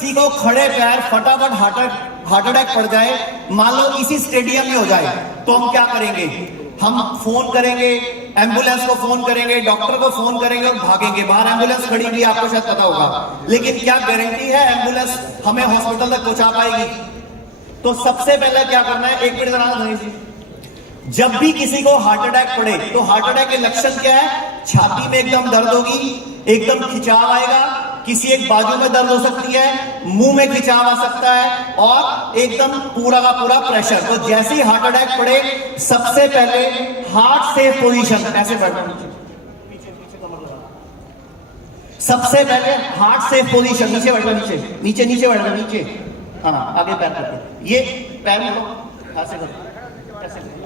किसी को खड़े पैर फटाफट हार्ट अटैक पड़ जाए, मान लो इसी स्टेडियम में हो जाए, तो हम क्या करेंगे? हम फोन करेंगे, एम्बुलेंस को फोन करेंगे, डॉक्टर को फोन करेंगे और भागेंगे। बाहर एम्बुलेंस खड़ी हुई, आपको शायद पता होगा, लेकिन क्या गारंटी है एम्बुलेंस हमें हॉस्पिटल तक पहुंचा पाएगी? तो सबसे पहले क्या करना है, एक मिनट जरा, जब भी किसी को हार्ट अटैक पड़े तो हार्ट अटैक के लक्षण क्या है? छाती में एकदम दर्द होगी, एकदम खिंचाव आएगा, किसी एक बाजू में दर्द हो सकती है, मुंह में खिंचाव आ सकता है और एकदम पूरा का पूरा प्रेशर। तो जैसे ही हार्ट अटैक पड़े सबसे पहले हार्ट सेफ पोजीशन, ऐसे बैठना, सबसे पहले हार्ट सेफ पोजीशन, नीचे बैठना, नीचे नीचे नीचे बैठना, नीचे, हाँ आगे पैर करके, ये पैर में ऐसे करो, ऐसे करो,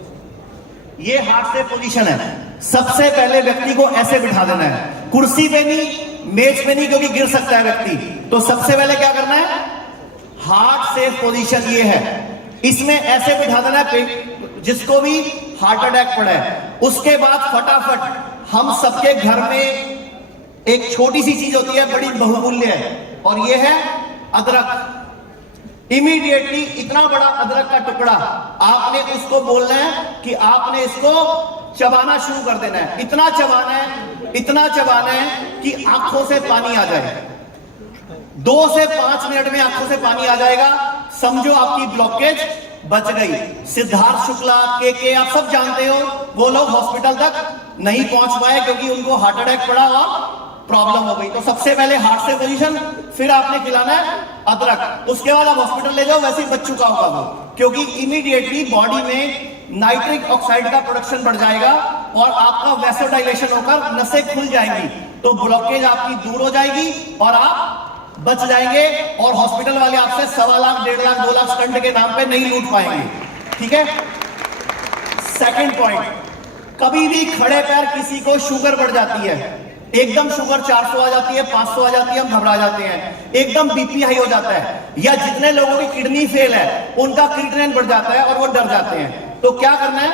ये हार्ट सेफ पोजीशन है। सबसे पहले व्यक्ति को ऐसे बिठा देना है, कुर्सी पे नहीं, मेज पे नहीं, क्योंकि गिर सकता है व्यक्ति। तो सबसे पहले क्या करना है, हार्ट सेफ पोजीशन ये है, इसमें ऐसे बिठा देना है जिसको भी हार्ट अटैक पड़ा है। उसके बाद फटाफट हम सबके घर में एक छोटी सी चीज होती है, बड़ी बहुमूल्य है, और ये है अदरक। इमीडिएटली इतना बड़ा अदरक का टुकड़ा आपने उसको बोलना है कि आपने इसको चबाना शुरू कर देना है। इतना चबाना है, इतना चबाना है कि आंखों से पानी आ जाए। 2 से 5 मिनट में आंखों से पानी आ जाएगा, समझो आपकी ब्लॉकेज बच गई। सिद्धार्थ शुक्ला, के आप सब जानते हो, वो लोग हॉस्पिटल तक नहीं पहुंच पाए क्योंकि उनको हार्ट अटैक पड़ा और प्रॉब्लम हो गई। तो सबसे पहले हार्ट से पोजीशन, फिर आपने खिलाना है अदरक, उसके बाद आप हॉस्पिटल ले जाओ, वैसे ही बच चुका होगा वो, क्योंकि इमीडिएटली बॉडी में नाइट्रिक ऑक्साइड का प्रोडक्शन बढ़ जाएगा और आपका वैसोडाइलेशन होकर नसें खुल जाएंगी, तो ब्लॉकेज आपकी दूर हो जाएगी और आप बच जाएंगे। और हॉस्पिटल वाले आपसे 1.25 लाख, 1.5 लाख, 2 लाख स्टंट के नाम पे नहीं लूट पाएंगे। ठीक है। सेकंड पॉइंट, कभी भी खड़े पैर किसी को शुगर बढ़ जाती है, एकदम शुगर 400 आ जाती है, 500 आ जाती है, हम घबरा जाते हैं, एकदम बीपी हाई हो जाता है, या जितने लोगों की किडनी फेल है उनका क्रिएटिनिन बढ़ जाता है और वो डर जाते हैं। तो क्या करना है,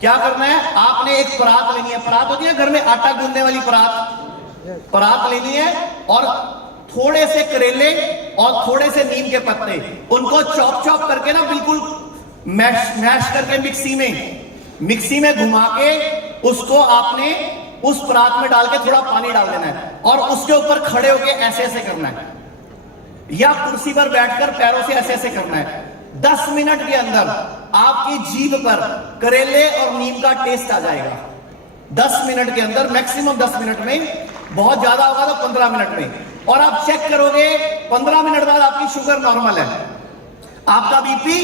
क्या करना है, आपने एक परात लेनी है, परात होती है घर में आटा गूंदने वाली परात, परात लेनी है और थोड़े से करेले और थोड़े से नीम के पत्ते, उनको चॉप करके ना बिल्कुल मैश करके मिक्सी में घुमा के उसको आपने उस परात में डाल के थोड़ा पानी डाल देना है और उसके ऊपर खड़े होके ऐसे ऐसे करना है, या कुर्सी पर बैठकर पैरों से ऐसे ऐसे करना है। 10 मिनट के अंदर आपकी जीभ पर करेले और नीम का टेस्ट आ जाएगा। 10 मिनट के अंदर, मैक्सिमम 10 मिनट में, बहुत ज्यादा होगा तो 15 मिनट में। और आप चेक करोगे 15 मिनट बाद आपकी शुगर नॉर्मल है, आपका बीपी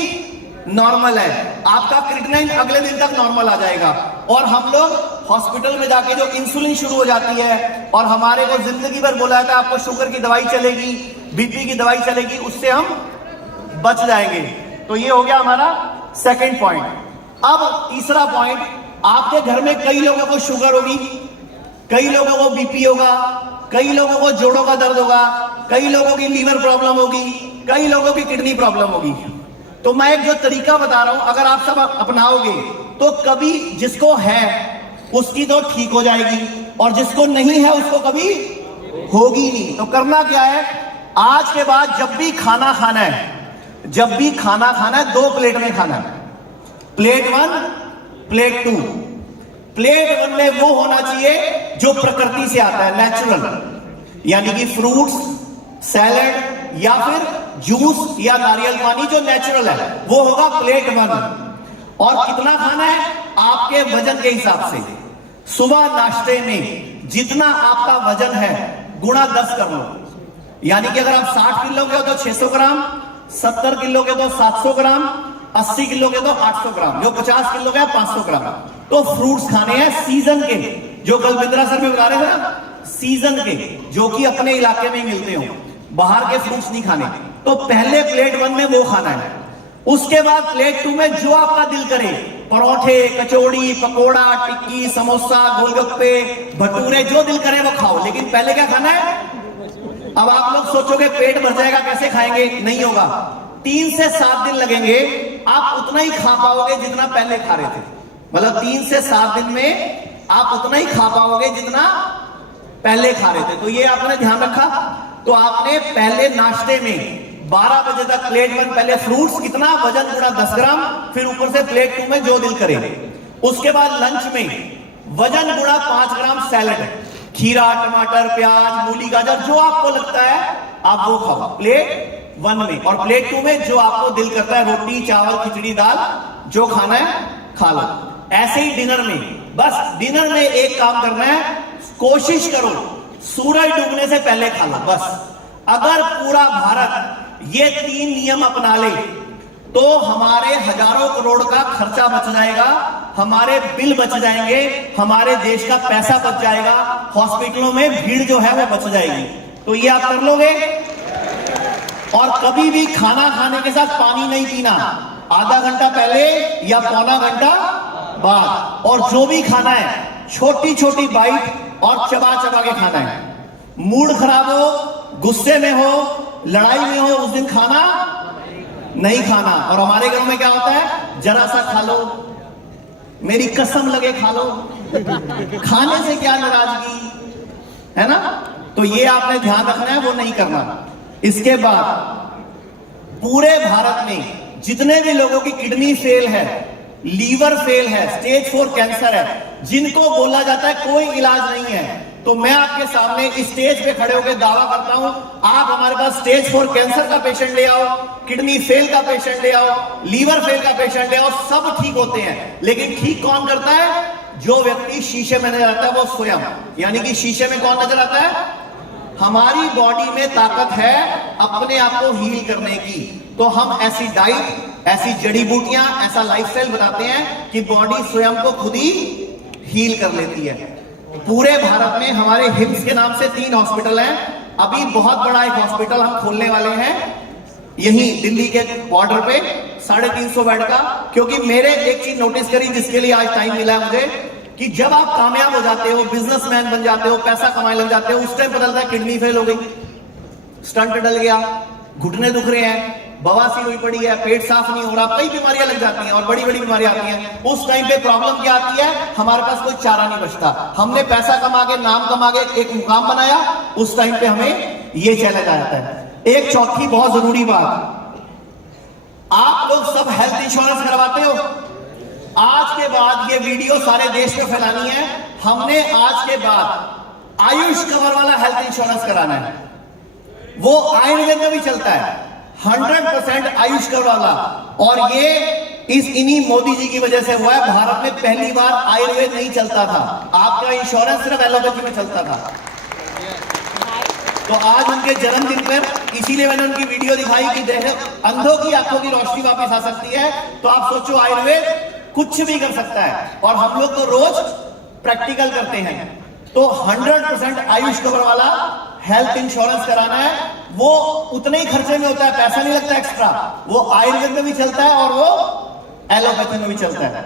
नॉर्मल है, आपका क्रिएटिनिन अगले दिन तक नॉर्मल आ जाएगा। और हम लोग हॉस्पिटल में जाके जो इंसुलिन शुरू हो जाती है और हमारे को जिंदगी भर बोला जाता है आपको शुगर की दवाई चलेगी, बीपी की दवाई चलेगी, उससे हम बच जाएंगे। तो ये हो गया हमारा सेकंड पॉइंट। अब तीसरा पॉइंट, आपके घर में कई लोगों को शुगर होगी, कई लोगों को बीपी होगा, कई लोगों को जोड़ों का दर्द होगा, कई लोगों की लीवर प्रॉब्लम होगी, कई लोगों की किडनी प्रॉब्लम होगी। तो मैं एक जो तरीका बता रहा हूं, अगर आप सब अपनाओगे तो कभी जिसको है उसकी तो ठीक हो जाएगी और जिसको नहीं है उसको कभी होगी नहीं। तो करना क्या है, आज के बाद जब भी खाना खाना है, जब भी खाना खाना है 2 प्लेट में खाना है, प्लेट 1, प्लेट 2। प्लेट 1 में वो होना चाहिए जो प्रकृति से आता है, नेचुरल, यानी कि फ्रूट्स, सैलेड या फिर जूस या नारियल पानी जो नेचुरल है, वो होगा प्लेट 1। और कितना खाना है, आपके वजन के हिसाब से। सुबह नाश्ते में जितना आपका वजन है गुणा 10 कर लो, यानी कि अगर आप 60 किलो के हो तो 600 ग्राम, 70 किलो के तो 700 ग्राम, 80 किलो के तो 800 ग्राम, जो 50 किलो के 500 ग्राम। तो फ्रूट्स खाने हैं सीजन के, जो कल बिंद्रा सर में बता रहे थे ना, सीजन के, जो कि अपने इलाके में ही मिलते हो, बाहर के फ्रूट्स नहीं खाने। तो पहले प्लेट 1 में वो खाना है। उसके बाद प्लेट 2 में जो आपका दिल करे, परोठे, कचौड़ी, पकोड़ा, टिक्की, समोसा, गोलगप्पे, भटूरे, जो दिल करे वो खाओ, लेकिन पहले क्या खाना है। अब आप लोग सोचोगे पेट भर जाएगा, कैसे खाएंगे, नहीं होगा। 3 से 7 दिन लगेंगे, आप उतना ही खा पाओगे जितना पहले खा रहे थे। मतलब 3 से 7 दिन में आप उतना ही खा पाओगे जितना पहले खा रहे थे। तो ये आपने ध्यान रखा। तो आपने पहले नाश्ते में 12 बजे तक प्लेट 1 पहले फ्रूट्स, कितना वजन गुणा 10 ग्राम, फिर ऊपर से प्लेट 2 में जो दिल करे। उसके बाद लंच में वजन गुणा 5 ग्राम सैलड, खीरा, टमाटर, प्याज, मूली, गाजर, जो आपको लगता है आप वो खाओ प्लेट 1 में। और प्लेट 2 में जो आपको दिल करता है, रोटी, चावल, खिचड़ी, दाल, जो खाना है खा लो। ऐसे ही डिनर में, बस डिनर में एक काम करना है, कोशिश करो सूरज डूबने से पहले खा लो बस। अगर पूरा भारत ये 3 नियम अपना ले तो हमारे हजारों करोड़ का खर्चा बच जाएगा, हमारे बिल बच जाएंगे, हमारे देश का पैसा बच जाएगा, हॉस्पिटलों में भीड़ जो है वो बच जाएगी। तो ये आप कर लोगे। और कभी भी खाना खाने के साथ पानी नहीं पीना, आधा घंटा पहले या पौना घंटा बाद। और जो भी खाना है छोटी छोटी बाइट और चबा चबा के खाना है। मूड खराब हो, गुस्से में हो, लड़ाई में हो, उस दिन खाना नहीं खाना। और हमारे घरों में क्या होता है, जरा सा खा लो, मेरी कसम लगे खा लो, खाने से क्या नाराजगी है ना। तो ये आपने ध्यान रखना है, वो नहीं करना। इसके बाद पूरे भारत में जितने भी लोगों की किडनी फेल है, लीवर फेल है, स्टेज 4 कैंसर है, जिनको बोला जाता है कोई इलाज नहीं है, तो मैं आपके सामने इस स्टेज पे खड़े होकर दावा करता हूं, आप हमारे पास स्टेज 4 कैंसर का पेशेंट ले आओ, किडनी फेल का पेशेंट ले आओ, लीवर फेल का पेशेंट ले आओ, सब ठीक होते हैं। लेकिन ठीक कौन करता है? जो व्यक्ति शीशे में नजर आता है वो स्वयं। यानी कि शीशे में कौन नजर आता है? हमारी बॉडी में ताकत है अपने आप को हील करने की, तो हम ऐसी डाइट, ऐसी जड़ी बूटियां, ऐसा लाइफस्टाइल बनाते हैं कि बॉडी स्वयं को खुद ही हील कर लेती है। पूरे भारत में हमारे हिम्स के नाम से 3 हॉस्पिटल हैं। अभी बहुत बड़ा एक हॉस्पिटल हम खोलने वाले हैं यहीं दिल्ली के बॉर्डर पे, 350 बेड का। क्योंकि मेरे एक चीज नोटिस करी, जिसके लिए आज टाइम मिला है मुझे, कि जब आप कामयाब हो जाते हो, बिजनेसमैन बन जाते हो, पैसा कमाने लग जाते हो, उस टाइम पता चलता है किडनी फेल हो गई, स्टंट डल गया, घुटने दुख रहे हैं, बवासीर हुई पड़ी है, पेट साफ नहीं हो रहा, कई बीमारियां लग जाती हैं और बड़ी बड़ी बीमारियां आती हैं। उस टाइम पे प्रॉब्लम क्या आती है? हमारे पास कोई चारा नहीं बचता। हमने पैसा कमा के, नाम कमा के एक मुकाम बनाया, उस टाइम पे हमें ये चैलेंज आ जाता है। एक चौथी बहुत जरूरी बात, आप लोग सब हेल्थ इंश्योरेंस करवाते हो। आज के बाद ये वीडियो सारे देश में फैलानी है। हमने आज के बाद आयुष कवर वाला हेल्थ इंश्योरेंस कराना है। वो आयुर्वेद में भी चलता है, 100% आयुष कवर वाला। और ये इन्हीं मोदी जी की वजह से हुआ है। भारत में पहली बार आयुर्वेद नहीं चलता था, आपका इंश्योरेंस सिर्फ एलोपैथी में चलता था। तो आज उनके जन्मदिन पर इसीलिए मैंने उनकी वीडियो दिखाई कि अंधों की आंखों की रोशनी वापस आ सकती है। तो आप सोचो, आयुर्वेद कुछ भी कर सकता है, और हम लोग तो रोज प्रैक्टिकल करते हैं। तो 100% आयुष कवर वाला हेल्थ इंश्योरेंस कराना है। वो उतने ही खर्चे में होता है, पैसा नहीं लगता एक्स्ट्रा। वो आयुर्वेद में भी चलता है और वो एलोपैथी में भी चलता है।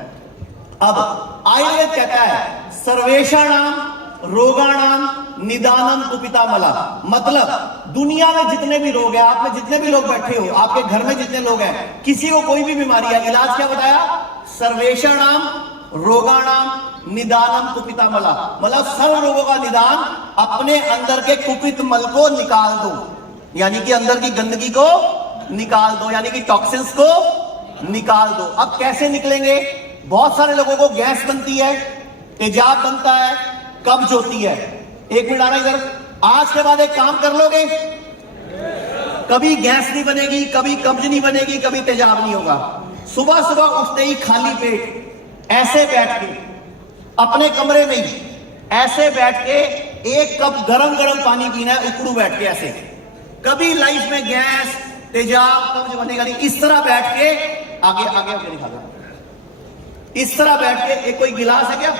अब आयुर्वेद कहता है सर्वेषाणाम रोगाणाम निदानम कुपितामला, मतलब दुनिया में जितने भी रोग हैं, आप में जितने भी लोग बैठे हो, आपके घर में जितने लोग हैं, किसी को कोई भी बीमारी है, इलाज क्या बताया? सर्वेषाणाम रोगाणाम निदानम कुपितामला, मतलब सर्व रोगों का निदान अपने अंदर के कुपित मल को निकाल दो, यानी कि अंदर की गंदगी को निकाल दो, यानी कि टॉक्सिन्स को निकाल दो। अब कैसे निकलेंगे? बहुत सारे लोगों को गैस बनती है, तेजाब बनता है, कब्ज होती है। एक मिनट आना इधर। आज के बाद एक काम कर लोगे, कभी गैस नहीं बनेगी, कभी कब्ज नहीं बनेगी, कभी तेजाब नहीं होगा। सुबह सुबह उठते ही खाली पेट ऐसे बैठ के अपने कमरे में ही ऐसे बैठ के 1 कप गरम गरम पानी पीना है, उकड़ू बैठ के ऐसे। कभी लाइफ में गैस, तेजाब, कब्ज बनेगा नहीं। इस तरह बैठ के आगे आगे आगे दिखा दो। इस तरह बैठ के, एक कोई गिलास है क्या?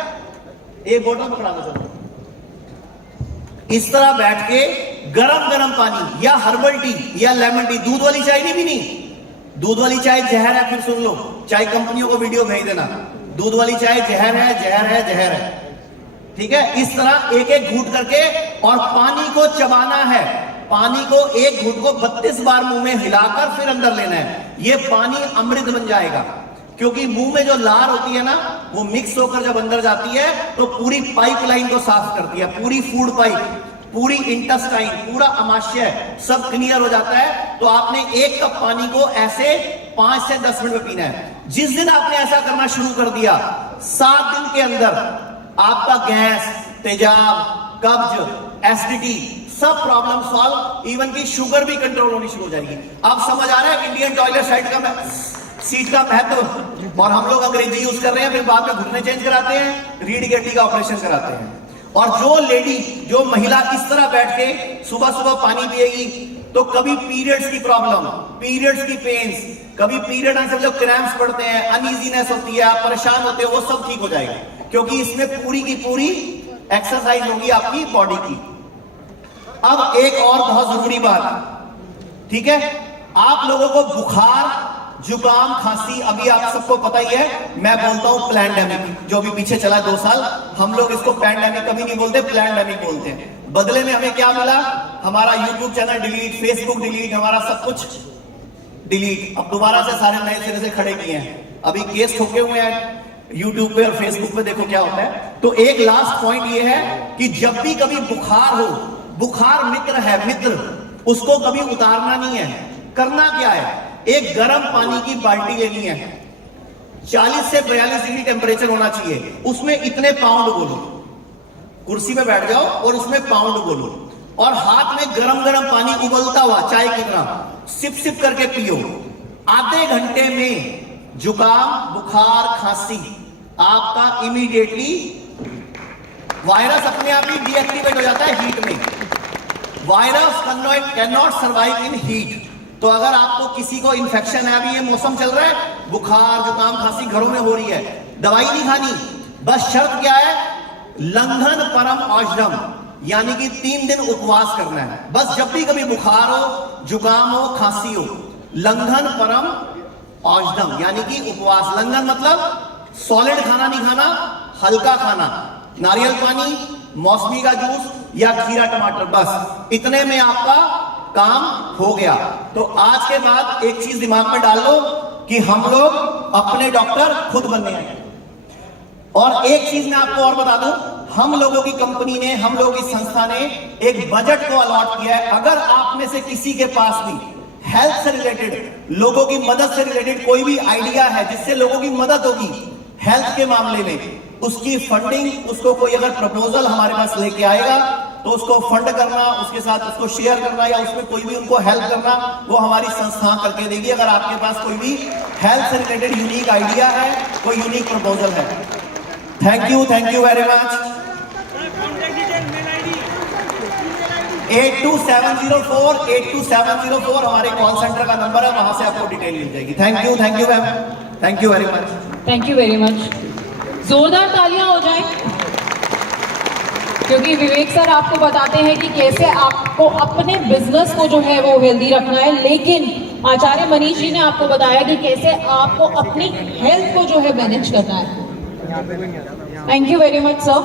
एक बोतल पकड़ा दो सर। इस तरह बैठ के गरम गरम पानी या हर्बल टी या लेमन टी, दूध वाली चाय नहीं पीनी। दूध वाली चाय जहर है, फिर सुन लो, चाय कंपनियों को वीडियो भेज देना, दूध वाली चाय जहर है, जहर है, जहर है। ठीक है? इस तरह एक एक घूंट करके, और पानी को चबाना है। पानी को एक घूंट को 32 बार मुंह में हिलाकर फिर अंदर लेना है। ये पानी अमृत बन जाएगा, क्योंकि मुंह में जो लार होती है ना, वो मिक्स होकर जब अंदर जाती है तो पूरी पाइपलाइन को साफ करती है, पूरी फूड पाइप, पूरी इंटेस्टाइन, पूरा आमाशय सब क्लियर हो जाता है। तो आपने 1 कप पानी को ऐसे 5 से 10 मिनट में पीना है। जिस दिन आपने ऐसा करना शुरू कर दिया, 7 दिन के अंदर आपका गैस, तेजाब, कब्ज, एसिडिटी सब प्रॉब्लम सॉल्व, इवन की शुगर भी कंट्रोल होनी शुरू हो जाएगी। अब समझ आ रहा है कि इंडियन टॉयलेट सीट का महत्व, और हम लोग अंग्रेजी यूज कर रहे हैं, फिर बाद में घुटने चेंज कराते हैं, रीढ़ की हड्डी का ऑपरेशन कराते हैं। और जो लेडी, जो महिला इस तरह बैठ के सुबह सुबह पानी पिएगी, तो कभी पीरियड्स की प्रॉब्लम, पीरियड्स की पेन्स, कभी पीरियड आने से जब क्रैम्प्स पड़ते हैं, अनईजीनेस होती है, आप परेशान होते हो, वो सब ठीक हो जाएगा, क्योंकि इसमें पूरी की पूरी एक्सरसाइज होगी आपकी बॉडी की। अब एक और बहुत जरूरी बात, ठीक है, आप लोगों को बुखार, जुकाम, खांसी, अभी आप सबको पता ही है, मैं बोलता हूं प्लैंडेमिक, जो भी पीछे चला 2 साल, हम लोग इसको पैंडेमिक कभी नहीं बोलते, प्लैंडेमिक बोलते हैं। बदले में हमें क्या मिला? हमारा YouTube channel delete, Facebook delete, हमारा सब कुछ डिलीट। अब दोबारा से सारे नए सिरे से खड़े किए हैं, अभी केस ठोके हुए हैं यूट्यूब पे और फेसबुक पे, देखो क्या होता है। तो एक लास्ट पॉइंट ये है कि जब भी कभी बुखार हो, बुखार मित्र है, मित्र, उसको कभी उतारना नहीं है। करना क्या है? एक गर्म पानी की बाल्टी लेनी है, 40 से 42 डिग्री टेम्परेचर होना चाहिए, उसमें इतने पाउंड बोलो, कुर्सी पे बैठ जाओ और उसमें पाउंड बोलो, और हाथ में गरम गरम पानी उबलता हुआ, चाय की तरह सिप सिप करके पियो। आधे घंटे में जुकाम, बुखार, खांसी आपका इमीडिएटली, वायरस अपने आप ही डीएक्टिवेट हो जाता है हीट में। Virus can not survive in heat. तो अगर आपको किसी को इन्फेक्शन है, अभी ये मौसम चल रहा है, बुखार, जुकाम, खांसी घरों में हो रही है, दवाई नहीं खानी, बस शर्त क्या है? लंघन परम औषधम, यानी कि 3 दिन उपवास करना है। बस जब भी कभी बुखार हो, जुकाम हो, खांसी हो, लंघन परम औषधम, यानी कि उपवास। लंघन मतलब सॉलिड खाना नहीं खाना, हल्का खाना, नारियल पानी, मौसमी का जूस या खीरा टमाटर, बस इतने में आपका काम हो गया। तो आज के बाद एक चीज दिमाग में डाल लो कि हम लोग अपने डॉक्टर खुद बनने हैं। और एक चीज मैं आपको और बता दूं, हम लोगों की कंपनी ने, हम लोगों की संस्था ने एक बजट को अलॉट किया है। अगर आप में से किसी के पास भी हेल्थ से रिलेटेड, लोगों की मदद से रिलेटेड कोई भी आइडिया है जिससे लोगों की मदद होगी हेल्थ के मामले में, उसकी फंडिंग, उसको कोई अगर प्रपोजल हमारे पास लेके आएगा तो उसको फंड करना, उसके साथ उसको शेयर करना या उसमें कोई भी उनको हेल्प करना, वो हमारी संस्था करके देगी। अगर आपके पास कोई भी हेल्थ से रिलेटेड यूनिक आइडिया है, कोई यूनिक प्रपोजल है। Thank you very much. 82704 हमारे कॉल सेंटर का नंबर है, वहां से आपको डिटेल मिल जाएगी। Thank you ma'am, thank you very much. Thank you very much. जोरदार तालियां हो जाएं, क्योंकि विवेक सर आपको बताते हैं कि कैसे आपको अपने बिजनेस को जो है वो हेल्दी रखना है, लेकिन आचार्य मनीष जी ने आपको बताया कि कैसे आपको अपनी हेल्थ को जो है मैनेज करना है। Thank you very much sir.